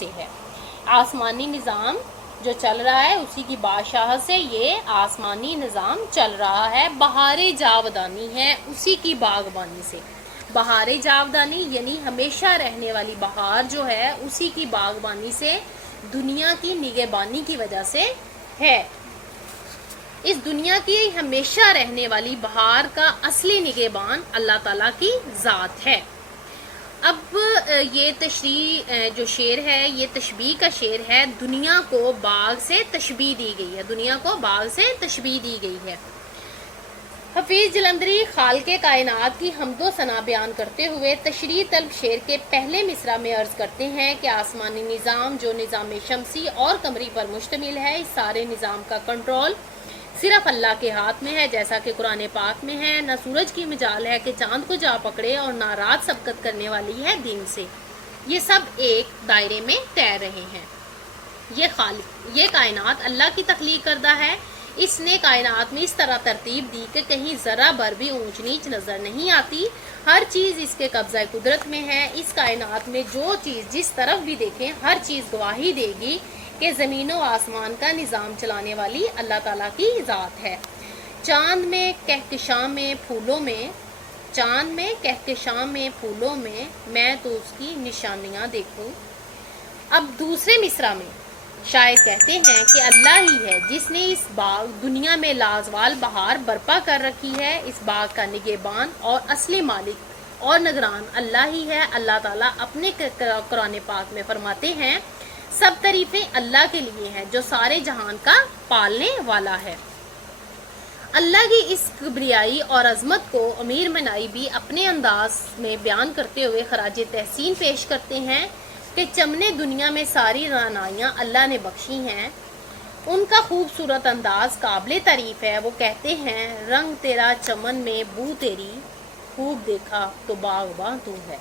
سے ہے۔ آسمانی نظام جو چل رہا ہے اسی کی بادشاہت سے یہ آسمانی نظام چل رہا ہے۔ بہار جاودانی ہے اسی کی باغبانی سے۔ بہار جاودانی یعنی ہمیشہ رہنے والی بہار جو ہے اسی کی باغبانی سے، دنیا کی نگہبانی کی وجہ سے ہے۔ اس دنیا کی ہمیشہ رہنے والی بہار کا اصلی نگہبان اللہ تعالیٰ کی ذات ہے۔ اب یہ تشریح جو شعر ہے یہ تشبیہ کا شعر ہے۔ دنیا کو باغ سے تشبیہ دی گئی ہے، دنیا کو باغ سے تشبیہ دی گئی ہے۔ حفیظ جلندری خالق کائنات کی حمد و ثنا بیان کرتے ہوئے تشریح طلب شعر کے پہلے مصرع میں عرض کرتے ہیں کہ آسمانی نظام جو نظام شمسی اور قمری پر مشتمل ہے، اس سارے نظام کا کنٹرول صرف اللہ کے ہاتھ میں ہے، جیسا کہ قرآن پاک میں ہے۔ نہ سورج کی مجال ہے کہ چاند کو جا پکڑے اور نہ رات سبقت کرنے والی ہے دن سے، یہ سب ایک دائرے میں تیر رہے ہیں۔ یہ کائنات اللہ کی تخلیق کردہ ہے۔ اس نے کائنات میں اس طرح ترتیب دی کہ کہیں ذرہ بھر بھی اونچ نیچ نظر نہیں آتی، ہر چیز اس کے قبضہ قدرت میں ہے۔ اس کائنات میں جو چیز جس طرف بھی دیکھیں ہر چیز گواہی دے گی کہ زمین و آسمان کا نظام چلانے والی اللہ تعالیٰ کی ذات ہے۔ چاند میں کہکشاں میں پھولوں میں میں تو اس کی نشانیاں دیکھوں۔ اب دوسرے مصرع میں شاعر کہتے ہیں کہ اللہ ہی ہے جس نے اس باغ دنیا میں لازوال بہار برپا کر رکھی ہے۔ اس باغ کا نگہبان اور اصلی مالک اور نگران اللہ ہی ہے۔ اللہ تعالیٰ اپنے قرآن پاک میں فرماتے ہیں، سب تعریفیں اللہ کے لیے ہیں جو سارے جہان کا پالنے والا ہے۔ اللہ کی اس کبریائی اور عظمت کو امیر منائی بھی اپنے انداز میں بیان کرتے ہوئے خراج تحسین پیش کرتے ہیں کہ چمنے دنیا میں ساری رعنائیاں اللہ نے بخشی ہیں۔ ان کا خوبصورت انداز قابل تعریف ہے۔ وہ کہتے ہیں، رنگ تیرا چمن میں بو تیری، خوب دیکھا تو باغباں تو ہے۔